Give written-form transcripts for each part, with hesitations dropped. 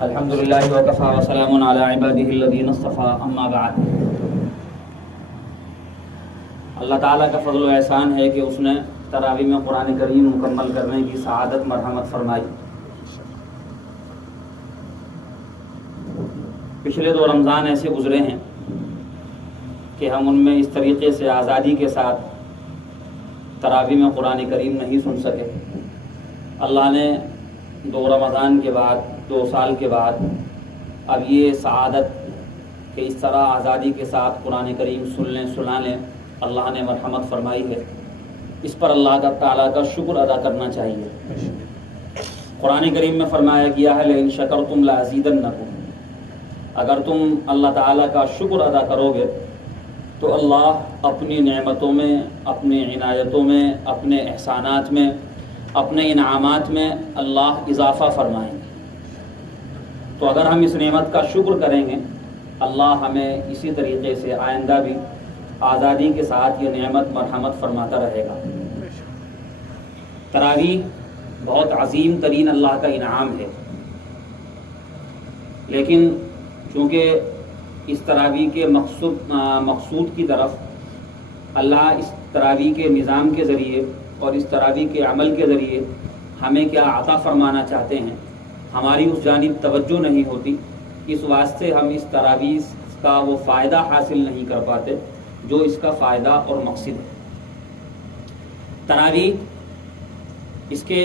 الحمدللہ وکفی وسلام علی عبادہ الذین اصطفی اما بعد۔ اللہ تعالیٰ کا فضل و احسان ہے کہ اس نے تراویح میں قرآن کریم مکمل کرنے کی سعادت مرحمت فرمائی۔ پچھلے 2 رمضان ایسے گزرے ہیں کہ ہم ان میں اس طریقے سے آزادی کے ساتھ تراویح میں قرآن کریم نہیں سن سکے۔ اللہ نے 2 رمضان کے بعد 2 سال کے بعد اب یہ سعادت کہ اس طرح آزادی کے ساتھ قرآن کریم سنا لیں اللہ نے مرحمت فرمائی ہے۔ اس پر اللہ تعالیٰ کا شکر ادا کرنا چاہیے۔ قرآن کریم میں فرمایا گیا ہے لئن شکرتم لازیدنکم، اگر تم اللہ تعالیٰ کا شکر ادا کرو گے تو اللہ اپنی نعمتوں میں، اپنی عنایتوں میں، اپنے احسانات میں، اپنے انعامات میں اللہ اضافہ فرمائیں گے۔ تو اگر ہم اس نعمت کا شکر کریں گے اللہ ہمیں اسی طریقے سے آئندہ بھی آزادی کے ساتھ یہ نعمت مرحمت فرماتا رہے گا۔ تراویح بہت عظیم ترین اللہ کا انعام ہے، لیکن چونکہ اس تراویح کے مقصود کی طرف اللہ اس تراویح کے نظام کے ذریعے اور اس تراویح کے عمل کے ذریعے ہمیں کیا عطا فرمانا چاہتے ہیں، ہماری اس جانب توجہ نہیں ہوتی، اس واسطے ہم اس تراویح کا وہ فائدہ حاصل نہیں کر پاتے جو اس کا فائدہ اور مقصد ہے۔ تراویح اس کے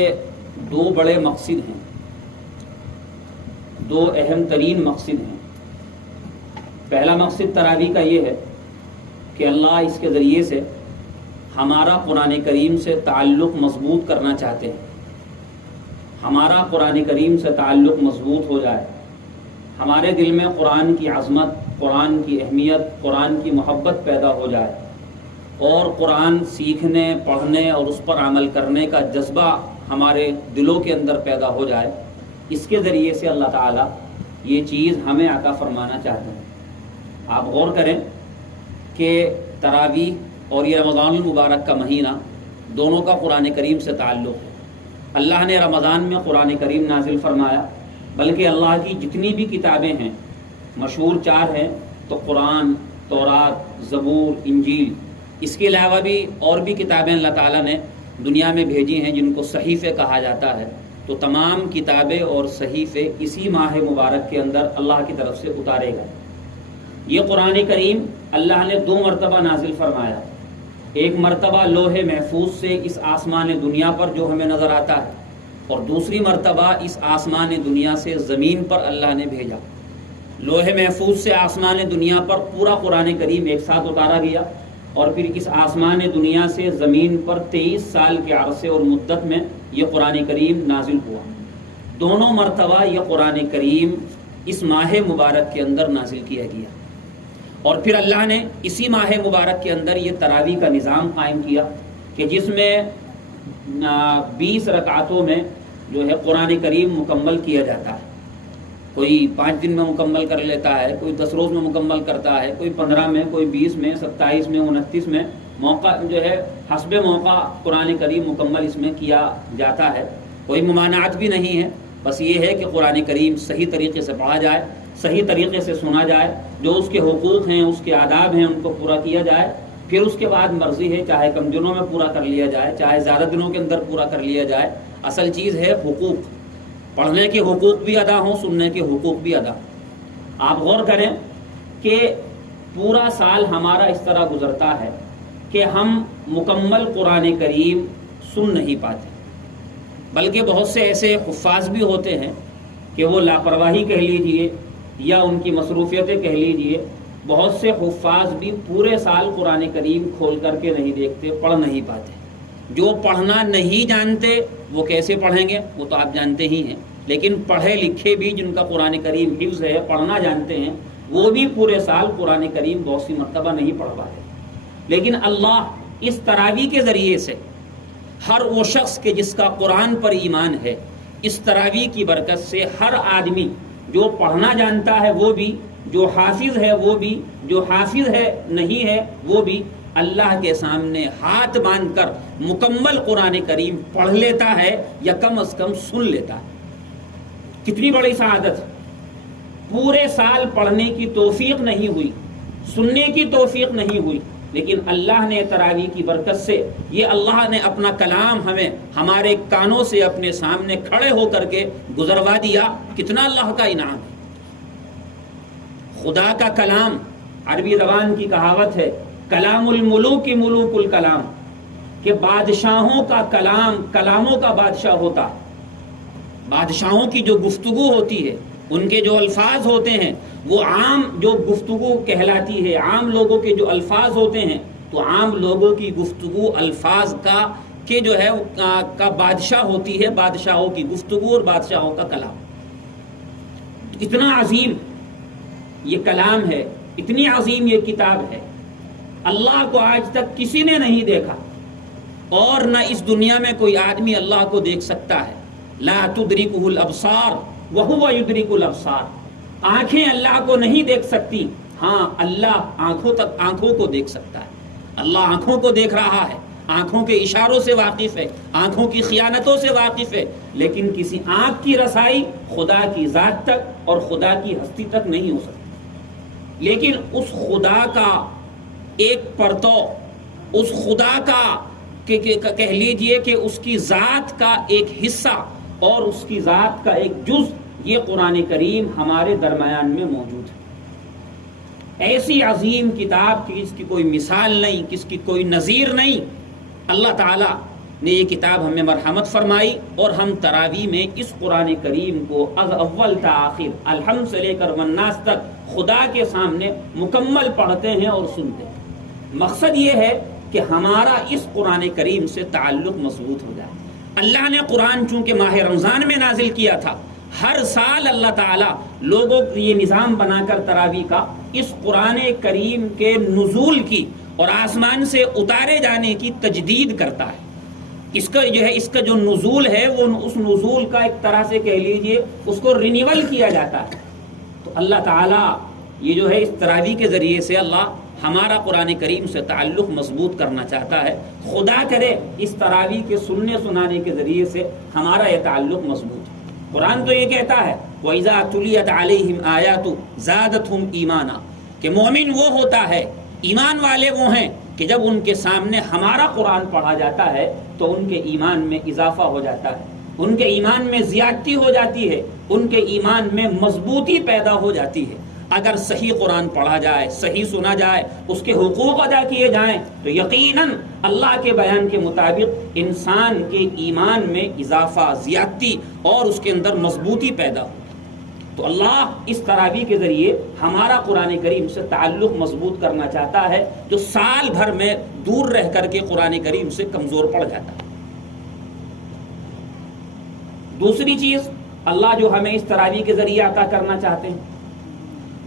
2 بڑے مقصد ہیں، 2 اہم ترین مقصد ہیں۔ پہلا مقصد تراویح کا یہ ہے کہ اللہ اس کے ذریعے سے ہمارا قرآن کریم سے تعلق مضبوط کرنا چاہتے ہیں، ہمارا قرآن کریم سے تعلق مضبوط ہو جائے، ہمارے دل میں قرآن کی عظمت، قرآن کی اہمیت، قرآن کی محبت پیدا ہو جائے اور قرآن سیکھنے، پڑھنے اور اس پر عمل کرنے کا جذبہ ہمارے دلوں کے اندر پیدا ہو جائے۔ اس کے ذریعے سے اللہ تعالیٰ یہ چیز ہمیں عطا فرمانا چاہتے ہیں۔ آپ غور کریں کہ تراویح اور یہ رمضان المبارک کا مہینہ دونوں کا قرآن کریم سے تعلق ہے۔ اللہ نے رمضان میں قرآن کریم نازل فرمایا، بلکہ اللہ کی جتنی بھی کتابیں ہیں مشہور 4 ہیں، تو قرآن، تورات، زبور، انجیل، اس کے علاوہ بھی اور بھی کتابیں اللہ تعالیٰ نے دنیا میں بھیجی ہیں جن کو صحیفے کہا جاتا ہے۔ تو تمام کتابیں اور صحیفے اسی ماہ مبارک کے اندر اللہ کی طرف سے اتارے گا۔ یہ قرآن کریم اللہ نے 2 مرتبہ نازل فرمایا، ایک مرتبہ لوح محفوظ سے اس آسمان دنیا پر جو ہمیں نظر آتا ہے، اور دوسری مرتبہ اس آسمان دنیا سے زمین پر اللہ نے بھیجا۔ لوح محفوظ سے آسمان دنیا پر پورا قرآن کریم ایک ساتھ اتارا گیا، اور پھر اس آسمان دنیا سے زمین پر 23 سال کے عرصے اور مدت میں یہ قرآن کریم نازل ہوا۔ دونوں مرتبہ یہ قرآن کریم اس ماہ مبارک کے اندر نازل کیا گیا، اور پھر اللہ نے اسی ماہ مبارک کے اندر یہ تراویح کا نظام قائم کیا کہ جس میں 20 رکعتوں میں جو ہے قرآن کریم مکمل کیا جاتا ہے۔ کوئی 5 دن میں مکمل کر لیتا ہے، کوئی 10 روز میں مکمل کرتا ہے، کوئی 15 میں، کوئی 20 میں، 27 میں، 29 میں، موقع جو ہے حسب موقع قرآن کریم مکمل اس میں کیا جاتا ہے۔ کوئی ممانعت بھی نہیں ہے، بس یہ ہے کہ قرآن کریم صحیح طریقے سے پڑھا جائے، صحیح طریقے سے سنا جائے، جو اس کے حقوق ہیں، اس کے آداب ہیں، ان کو پورا کیا جائے۔ پھر اس کے بعد مرضی ہے چاہے کم دنوں میں پورا کر لیا جائے، چاہے زیادہ دنوں کے اندر پورا کر لیا جائے۔ اصل چیز ہے حقوق، پڑھنے کے حقوق بھی ادا ہوں، سننے کے حقوق بھی ادا ہوں۔ آپ غور کریں کہ پورا سال ہمارا اس طرح گزرتا ہے کہ ہم مکمل قرآن کریم سن نہیں پاتے، بلکہ بہت سے ایسے حفاظ بھی ہوتے ہیں کہ وہ لاپرواہی کہہ لیجئے یا ان کی مصروفیتیں کہہ لیجئے، بہت سے حفاظ بھی پورے سال قرآن کریم کھول کر کے نہیں دیکھتے، پڑھ نہیں پاتے۔ جو پڑھنا نہیں جانتے وہ کیسے پڑھیں گے، وہ تو آپ جانتے ہی ہیں، لیکن پڑھے لکھے بھی جن کا قرآن کریم حفظ ہے، پڑھنا جانتے ہیں، وہ بھی پورے سال قرآن کریم بہت سی مرتبہ نہیں پڑھ پاتے۔ لیکن اللہ اس تراویح کے ذریعے سے ہر وہ شخص کے جس کا قرآن پر ایمان ہے، اس تراویح کی برکت سے ہر آدمی جو پڑھنا جانتا ہے وہ بھی، جو حافظ ہے وہ بھی، جو حافظ ہے نہیں ہے وہ بھی، اللہ کے سامنے ہاتھ باندھ کر مکمل قرآن کریم پڑھ لیتا ہے یا کم از کم سن لیتا ہے۔ کتنی بڑی سعادت! پورے سال پڑھنے کی توفیق نہیں ہوئی، سننے کی توفیق نہیں ہوئی، لیکن اللہ نے تراویح کی برکت سے یہ اللہ نے اپنا کلام ہمیں ہمارے کانوں سے اپنے سامنے کھڑے ہو کر کے گزروا دیا۔ کتنا اللہ کا انعام! خدا کا کلام، عربی زبان کی کہاوت ہے کلام الملوک ملوک الکلام، کہ بادشاہوں کا کلام کلاموں کا بادشاہ ہوتا، بادشاہوں کی جو گفتگو ہوتی ہے، ان کے جو الفاظ ہوتے ہیں وہ عام جو گفتگو کہلاتی ہے، عام لوگوں کے جو الفاظ ہوتے ہیں، تو عام لوگوں کی گفتگو الفاظ کا کہ جو ہے کا بادشاہ ہوتی ہے، بادشاہوں کی گفتگو اور بادشاہوں کا کلام۔ اتنا عظیم یہ کلام ہے، اتنی عظیم یہ کتاب ہے، اللہ کو آج تک کسی نے نہیں دیکھا، اور نہ اس دنیا میں کوئی آدمی اللہ کو دیکھ سکتا ہے۔ لا تدرکہ الابصار وہو یدرک الابصار، آنکھیں اللہ کو نہیں دیکھ سکتی، ہاں اللہ آنکھوں کو دیکھ سکتا ہے۔ اللہ آنکھوں کو دیکھ رہا ہے، آنکھوں کے اشاروں سے واقف ہے، آنکھوں کی خیانتوں سے واقف ہے، لیکن کسی آنکھ کی رسائی خدا کی ذات تک اور خدا کی ہستی تک نہیں ہو سکتی۔ لیکن اس خدا کا ایک پرتو، اس خدا کا کہہ لیجئے کہ اس کی ذات کا ایک حصہ اور اس کی ذات کا ایک جز، یہ قرآن کریم ہمارے درمیان میں موجود ہے۔ ایسی عظیم کتاب کی اس کی کوئی مثال نہیں، کس کی کوئی نظیر نہیں۔ اللہ تعالیٰ نے یہ کتاب ہمیں مرحمت فرمائی، اور ہم تراویح میں اس قرآن کریم کو از اول تا آخر الحمد سے لے کر والناس تک خدا کے سامنے مکمل پڑھتے ہیں اور سنتے ہیں۔ مقصد یہ ہے کہ ہمارا اس قرآن کریم سے تعلق مضبوط ہو جائے۔ اللہ نے قرآن چونکہ ماہ رمضان میں نازل کیا تھا، ہر سال اللہ تعالیٰ لوگوں کو یہ نظام بنا کر تراویح کا اس قرآن کریم کے نزول کی اور آسمان سے اتارے جانے کی تجدید کرتا ہے۔ اس کا جو نزول ہے وہ اس نزول کا ایک طرح سے کہہ لیجئے اس کو رینیول کیا جاتا ہے۔ تو اللہ تعالیٰ یہ جو ہے اس تراویح کے ذریعے سے اللہ ہمارا قرآن کریم سے تعلق مضبوط کرنا چاہتا ہے۔ خدا کرے اس تراویح کے سننے سنانے کے ذریعے سے ہمارا یہ تعلق مضبوط ہے۔ قرآن تو یہ کہتا ہے وَإِذَا تُلِيَتْ عَلَيْهِمْ آيَاتُ زَادَتْهُمْ إِيمَانًا، کہ مومن وہ ہوتا ہے، ایمان والے وہ ہیں کہ جب ان کے سامنے ہمارا قرآن پڑھا جاتا ہے تو ان کے ایمان میں اضافہ ہو جاتا ہے، ان کے ایمان میں زیادتی ہو جاتی ہے، ان کے ایمان میں مضبوطی پیدا ہو جاتی ہے۔ اگر صحیح قرآن پڑھا جائے، صحیح سنا جائے، اس کے حقوق ادا کیے جائیں، تو یقیناً اللہ کے بیان کے مطابق انسان کے ایمان میں اضافہ، زیادتی اور اس کے اندر مضبوطی پیدا ہو۔ تو اللہ اس تراویح کے ذریعے ہمارا قرآن کریم سے تعلق مضبوط کرنا چاہتا ہے، جو سال بھر میں دور رہ کر کے قرآن کریم سے کمزور پڑ جاتا ہے۔ دوسری چیز اللہ جو ہمیں اس تراویح کے ذریعے عطا کرنا چاہتے ہیں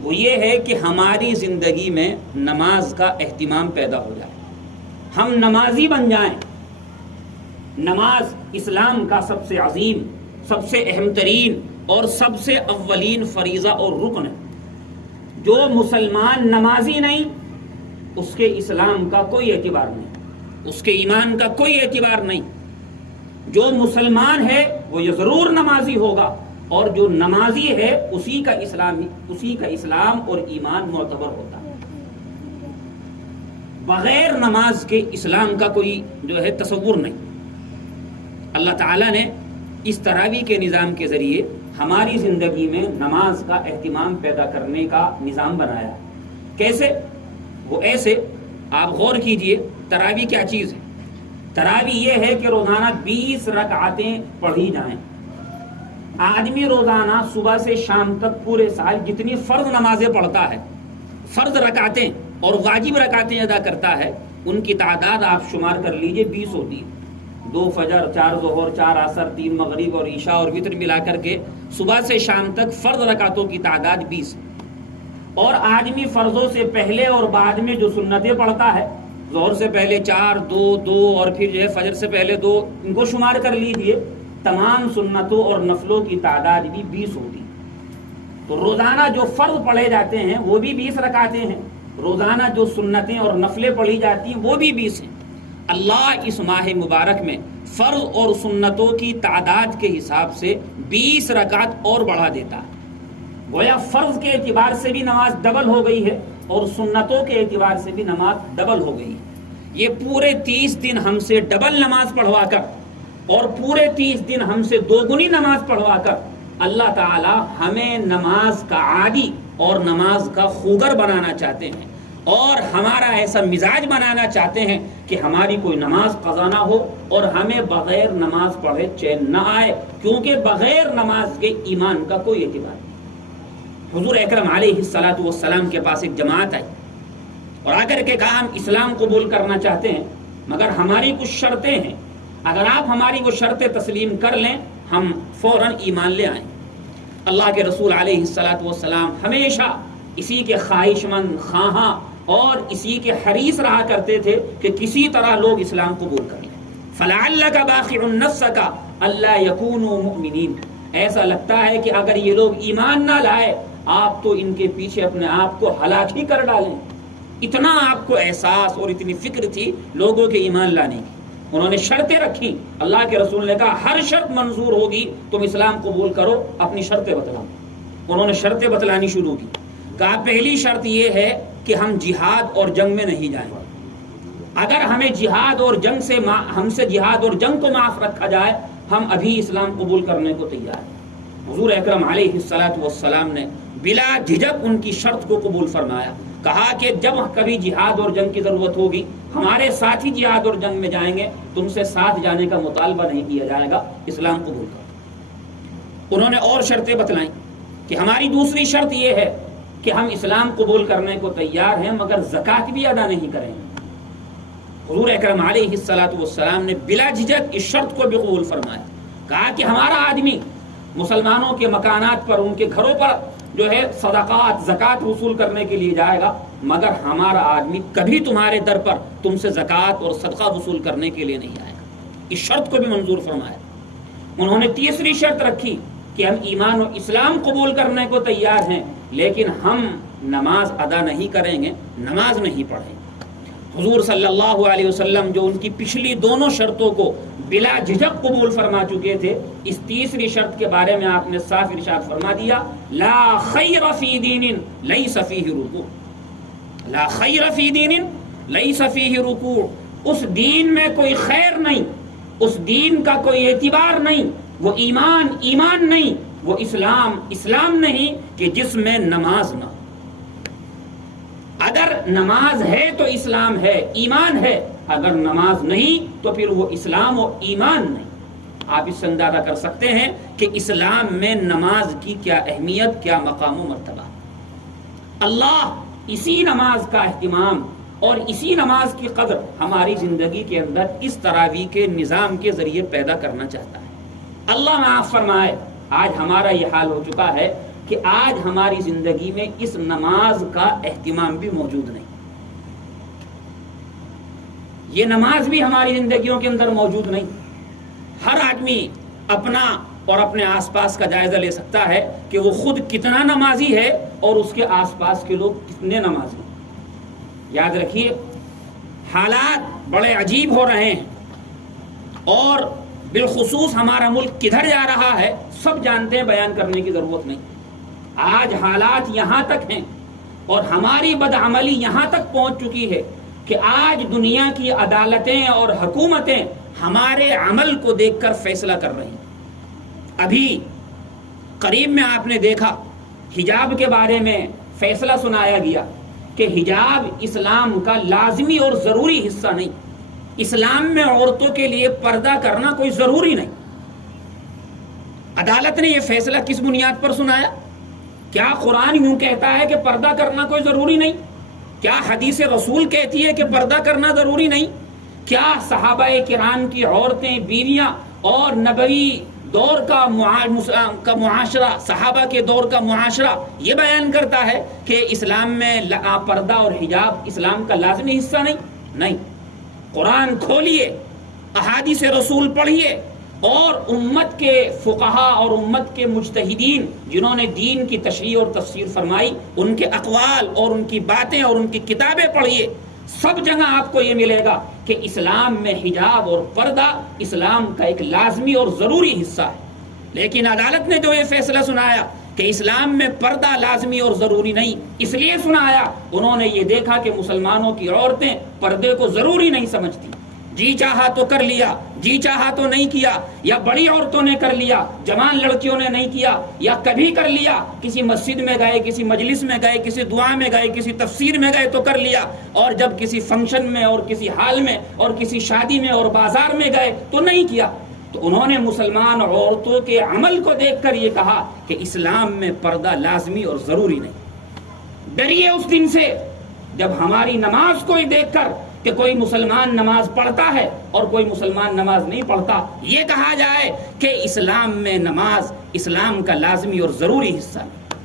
وہ یہ ہے کہ ہماری زندگی میں نماز کا اہتمام پیدا ہو جائے، ہم نمازی بن جائیں۔ نماز اسلام کا سب سے عظیم، سب سے اہم ترین اور سب سے اولین فریضہ اور رکن ہے۔ جو مسلمان نمازی نہیں، اس کے اسلام کا کوئی اعتبار نہیں، اس کے ایمان کا کوئی اعتبار نہیں۔ جو مسلمان ہے وہ یہ ضرور نمازی ہوگا، اور جو نمازی ہے اسی کا اسلام اور ایمان معتبر ہوتا ہے۔ بغیر نماز کے اسلام کا کوئی جو ہے تصور نہیں۔ اللہ تعالیٰ نے اس تراویح کے نظام کے ذریعے ہماری زندگی میں نماز کا اہتمام پیدا کرنے کا نظام بنایا۔ کیسے؟ وہ ایسے، آپ غور کیجئے تراویح کیا چیز ہے۔ تراویح یہ ہے کہ روزانہ 20 رکعتیں پڑھی جائیں۔ آدمی روزانہ صبح سے شام تک پورے سال جتنی فرض نمازیں پڑھتا ہے، فرض رکعتیں اور واجب رکعتیں ادا کرتا ہے، ان کی تعداد آپ شمار کر لیجئے 20 ہوتی ہے۔ 2 فجر، 4 ظہر، 4 عصر، 3 مغرب اور عشاء اور وتر ملا کر کے صبح سے شام تک فرض رکعتوں کی تعداد 20 ہے۔ اور آدمی فرضوں سے پہلے اور بعد میں جو سنتیں پڑھتا ہے، ظہر سے پہلے 4، 2 اور پھر جو ہے فجر سے پہلے 2، ان کو شمار کر لیجئے، تمام سنتوں اور نفلوں کی تعداد بھی 20 ہوتی۔ تو روزانہ جو فرض پڑھے جاتے ہیں وہ بھی 20 رکعتیں ہیں، روزانہ جو سنتیں اور نفلیں پڑھی جاتی ہیں وہ بھی 20 ہیں۔ اللہ اس ماہ مبارک میں فرض اور سنتوں کی تعداد کے حساب سے 20 رکعت اور بڑھا دیتا ہے۔ گویا فرض کے اعتبار سے بھی نماز ڈبل ہو گئی ہے اور سنتوں کے اعتبار سے بھی نماز ڈبل ہو گئی ہے۔ یہ پورے 30 دن ہم سے ڈبل نماز پڑھوا کر اور پورے 30 دن ہم سے دوگنی نماز پڑھوا کر اللہ تعالی ہمیں نماز کا عادی اور نماز کا خوگر بنانا چاہتے ہیں، اور ہمارا ایسا مزاج بنانا چاہتے ہیں کہ ہماری کوئی نماز قضا نہ ہو اور ہمیں بغیر نماز پڑھے چین نہ آئے، کیونکہ بغیر نماز کے ایمان کا کوئی اعتبار نہیں۔ حضور اکرم علیہ الصلوۃ والسلام کے پاس ایک جماعت آئی اور آ کر کے کہا ہم اسلام قبول کرنا چاہتے ہیں مگر ہماری کچھ شرطیں ہیں، اگر آپ ہماری وہ شرطیں تسلیم کر لیں ہم فوراً ایمان لے آئیں۔ اللہ کے رسول علیہ الصلوۃ والسلام ہمیشہ اسی کے خواہش مند، خواہاں اور اسی کے حریص رہا کرتے تھے کہ کسی طرح لوگ اسلام قبول کر لیں۔ فَلَعَلَّكَ بَاخِعٌ نَفْسَكَ أَلَّا يَكُونُوا مُؤْمِنِينَ، ایسا لگتا ہے کہ اگر یہ لوگ ایمان نہ لائے آپ تو ان کے پیچھے اپنے آپ کو ہلاک ہی کر ڈالیں۔ اتنا آپ کو احساس اور اتنی فکر تھی لوگوں کے ایمان لانے کی۔ انہوں نے شرطیں رکھی، اللہ کے رسول نے کہا ہر شرط منظور ہوگی تم اسلام قبول کرو، اپنی شرطیں بتلاؤ۔ انہوں نے شرطیں بتلانی شروع کی، کہا پہلی شرط یہ ہے کہ ہم جہاد اور جنگ میں نہیں جائیں، اگر ہمیں جہاد اور جنگ سے ہم سے جہاد اور جنگ کو معاف رکھا جائے ہم ابھی اسلام قبول کرنے کو تیار ہیں۔ حضور اکرم علیہ الصلوۃ والسلام نے بلا جھجک ان کی شرط کو قبول فرمایا، کہا کہ جب کبھی جہاد اور جنگ کی ضرورت ہوگی ہمارے ساتھ ہی جہاد اور جنگ میں جائیں گے، تم سے ساتھ جانے کا مطالبہ نہیں کیا جائے گا، اسلام قبول کرو۔ انہوں نے اور شرطیں بتلائیں کہ ہماری دوسری شرط یہ ہے کہ ہم اسلام قبول کرنے کو تیار ہیں مگر زکوٰۃ بھی ادا نہیں کریں گے۔ حضور اکرم علیہ الصلوۃ والسلام نے بلا جھجک اس شرط کو بھی قبول فرمایا، کہا کہ ہمارا آدمی مسلمانوں کے مکانات پر، ان کے گھروں پر جو ہے صدقات زکوٰۃ وصول کرنے کے لیے جائے گا مگر ہمارا آدمی کبھی تمہارے در پر تم سے زکوٰۃ اور صدقہ وصول کرنے کے لیے نہیں آئے گا۔ اس شرط کو بھی منظور فرمایا۔ انہوں نے تیسری شرط رکھی کہ ہم ایمان و اسلام قبول کرنے کو تیار ہیں لیکن ہم نماز ادا نہیں کریں گے، نماز نہیں پڑھیں گے۔ حضور صلی اللہ علیہ وسلم جو ان کی پچھلی دونوں شرطوں کو بلا جھجک قبول فرما چکے تھے، اس تیسری شرط کے بارے میں آپ نے صاف ارشاد فرما دیا، لا خیر فی دین لیس فیہ رکوع، لا خیر فی دین لیس فیہ رکوع، اس دین میں کوئی خیر نہیں، اس دین کا کوئی اعتبار نہیں، وہ ایمان نہیں، وہ اسلام نہیں کہ جس میں نماز نہ ہو۔ اگر نماز ہے تو اسلام ہے، ایمان ہے، اگر نماز نہیں تو پھر وہ اسلام و ایمان نہیں۔ آپ اس سے اندازہ کر سکتے ہیں کہ اسلام میں نماز کی کیا اہمیت، کیا مقام و مرتبہ۔ اللہ اسی نماز کا اہتمام اور اسی نماز کی قدر ہماری زندگی کے اندر اس تراویح کے نظام کے ذریعے پیدا کرنا چاہتا ہے۔ اللہ معاف فرمائے، آج ہمارا یہ حال ہو چکا ہے کہ آج ہماری زندگی میں اس نماز کا اہتمام بھی موجود نہیں، یہ نماز بھی ہماری زندگیوں کے اندر موجود نہیں۔ ہر آدمی اپنا اور اپنے آس پاس کا جائزہ لے سکتا ہے کہ وہ خود کتنا نمازی ہے اور اس کے آس پاس کے لوگ کتنے نمازی ہیں۔ یاد رکھیے حالات بڑے عجیب ہو رہے ہیں اور بالخصوص ہمارا ملک کدھر جا رہا ہے سب جانتے ہیں، بیان کرنے کی ضرورت نہیں۔ آج حالات یہاں تک ہیں اور ہماری بدعملی یہاں تک پہنچ چکی ہے کہ آج دنیا کی عدالتیں اور حکومتیں ہمارے عمل کو دیکھ کر فیصلہ کر رہی ہیں۔ ابھی قریب میں آپ نے دیکھا حجاب کے بارے میں فیصلہ سنایا گیا کہ حجاب اسلام کا لازمی اور ضروری حصہ نہیں، اسلام میں عورتوں کے لیے پردہ کرنا کوئی ضروری نہیں۔ عدالت نے یہ فیصلہ کس بنیاد پر سنایا؟ کیا قرآن یوں کہتا ہے کہ پردہ کرنا کوئی ضروری نہیں؟ کیا حدیث رسول کہتی ہے کہ پردہ کرنا ضروری نہیں؟ کیا صحابہ کرام کی عورتیں، بیویاں اور نبوی دور کا معاشرہ، صحابہ کے دور کا معاشرہ یہ بیان کرتا ہے کہ اسلام میں پردہ اور حجاب اسلام کا لازمی حصہ نہیں؟ قرآن کھولیے، احادیث رسول پڑھیے اور امت کے فقہا اور امت کے مجتہدین جنہوں نے دین کی تشریح اور تفسیر فرمائی ان کے اقوال اور ان کی باتیں اور ان کی کتابیں پڑھیے، سب جگہ آپ کو یہ ملے گا کہ اسلام میں حجاب اور پردہ اسلام کا ایک لازمی اور ضروری حصہ ہے۔ لیکن عدالت نے جو یہ فیصلہ سنایا کہ اسلام میں پردہ لازمی اور ضروری نہیں، اس لیے سنایا انہوں نے یہ دیکھا کہ مسلمانوں کی عورتیں پردے کو ضروری نہیں سمجھتی، جی چاہا تو کر لیا، جی چاہا تو نہیں کیا، یا بڑی عورتوں نے کر لیا، جوان لڑکیوں نے نہیں کیا، یا کبھی کر لیا، کسی مسجد میں گئے، کسی مجلس میں گئے، کسی دعا میں گئے، کسی تفسیر میں گئے تو کر لیا، اور جب کسی فنکشن میں اور کسی حال میں اور کسی شادی میں اور بازار میں گئے تو نہیں کیا۔ تو انہوں نے مسلمان عورتوں کے عمل کو دیکھ کر یہ کہا کہ اسلام میں پردہ لازمی اور ضروری نہیں۔ ڈریے اس دن سے جب ہماری نماز کو ہی دیکھ کر کہ کوئی مسلمان نماز پڑھتا ہے اور کوئی مسلمان نماز نہیں پڑھتا، یہ کہا جائے کہ اسلام میں نماز اسلام کا لازمی اور ضروری حصہ ہے۔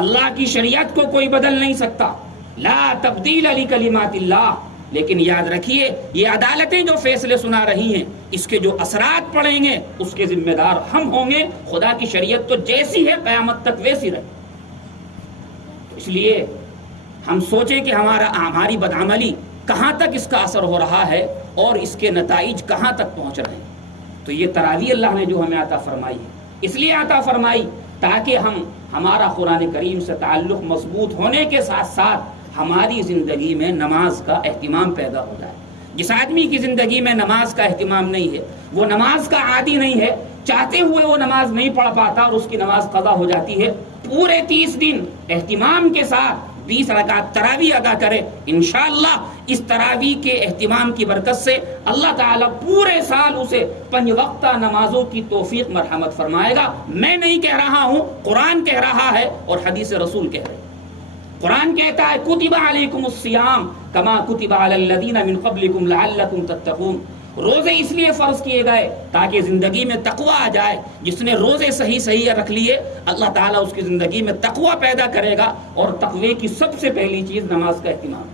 اللہ کی شریعت کو کوئی بدل نہیں سکتا، لا تبدیل لکلمات اللہ، لیکن یاد رکھیے یہ عدالتیں جو فیصلے سنا رہی ہیں اس کے جو اثرات پڑیں گے اس کے ذمہ دار ہم ہوں گے۔ خدا کی شریعت تو جیسی ہے قیامت تک ویسی رہے، اس لیے ہم سوچیں کہ ہماری بدعملی کہاں تک اس کا اثر ہو رہا ہے اور اس کے نتائج کہاں تک پہنچ رہے ہیں۔ تو یہ تراویح اللہ نے جو ہمیں عطا فرمائی ہے اس لیے عطا فرمائی تاکہ ہمارا قرآن کریم سے تعلق مضبوط ہونے کے ساتھ ساتھ ہماری زندگی میں نماز کا اہتمام پیدا ہو جائے۔ جس آدمی کی زندگی میں نماز کا اہتمام نہیں ہے، وہ نماز کا عادی نہیں ہے، چاہتے ہوئے وہ نماز نہیں پڑھ پاتا اور اس کی نماز قضا ہو جاتی ہے، پورے 30 دن اہتمام کے ساتھ 20 رکعت تراویح ادا کرے، انشاءاللہ اس تراویح کے اہتمام کی برکت سے اللہ تعالیٰ پورے سال اسے 5 وقتہ نمازوں کی توفیق مرحمت فرمائے گا۔ میں نہیں کہہ رہا ہوں، قرآن کہہ رہا ہے اور حدیث رسول کہہ رہے ہیں۔ قرآن کہتا ہے کتب علیکم الصیام کما کتب علی الذین من قبلکم لعلکم تتقون، روزے اس لیے فرض کیے گئے تاکہ زندگی میں تقوی آ جائے۔ جس نے روزے صحیح رکھ لیے اللہ تعالیٰ اس کی زندگی میں تقوی پیدا کرے گا، اور تقوی کی سب سے پہلی چیز نماز کا اہتمام۔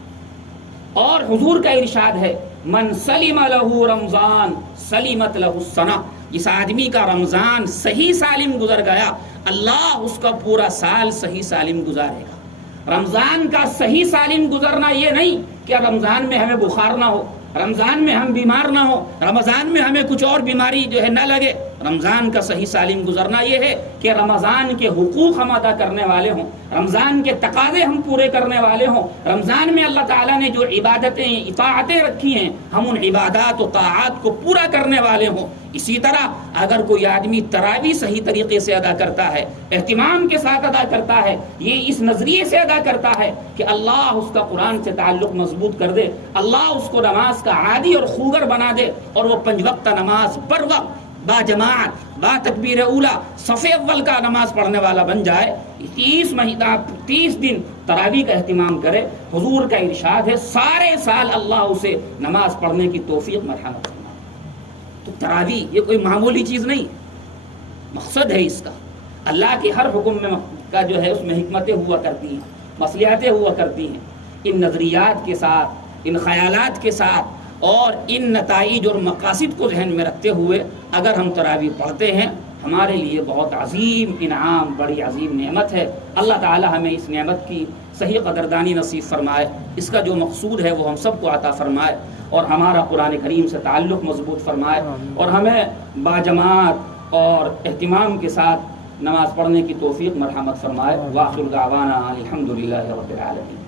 اور حضور کا ارشاد ہے من سلم لہ رمضان سلمت لہ السنہ، جس آدمی کا رمضان صحیح سالم گزر گیا اللہ اس کا پورا سال صحیح سالم گزارے گا۔ رمضان کا صحیح سالم گزرنا یہ نہیں کہ رمضان میں ہمیں بخار نہ ہو، رمضان میں ہم بیمار نہ ہو، رمضان میں ہمیں کچھ اور بیماری نہ لگے۔ رمضان کا صحیح سالم گزرنا یہ ہے کہ رمضان کے حقوق ہم ادا کرنے والے ہوں، رمضان کے تقاضے ہم پورے کرنے والے ہوں، رمضان میں اللہ تعالیٰ نے جو عبادتیں اطاعتیں رکھی ہیں ہم ان عبادات و طاعات کو پورا کرنے والے ہوں۔ اسی طرح اگر کوئی آدمی تراویح صحیح طریقے سے ادا کرتا ہے، اہتمام کے ساتھ ادا کرتا ہے، یہ اس نظریے سے ادا کرتا ہے کہ اللہ اس کا قرآن سے تعلق مضبوط کر دے، اللہ اس کو نماز کا عادی اور خوگر بنا دے، اور وہ 5 وقتہ نماز پر وقت با جماعت با تکبیر اولا صف اول کا نماز پڑھنے والا بن جائے، 30 دن تراویح کا اہتمام کرے۔ حضور کا ارشاد ہے سارے سال اللہ اسے نماز پڑھنے کی توفیق مرحمت فرمائے۔ تو تراویح یہ کوئی معمولی چیز نہیں، مقصد ہے اس کا۔ اللہ کے ہر حکم میں کا جو ہے اس میں حکمتیں ہوا کرتی ہیں، مصلحتیں ہوا کرتی ہیں۔ ان نظریات کے ساتھ، ان خیالات کے ساتھ اور ان نتائج اور مقاصد کو ذہن میں رکھتے ہوئے اگر ہم تراویح پڑھتے ہیں ہمارے لیے بہت عظیم انعام، بڑی عظیم نعمت ہے۔ اللہ تعالی ہمیں اس نعمت کی صحیح قدردانی نصیب فرمائے، اس کا جو مقصود ہے وہ ہم سب کو عطا فرمائے، اور ہمارا قرآن کریم سے تعلق مضبوط فرمائے، اور ہمیں باجماعت اور اہتمام کے ساتھ نماز پڑھنے کی توفیق مرحمت فرمائے۔ وآخر دعوانا الحمدللہ رب العالمین۔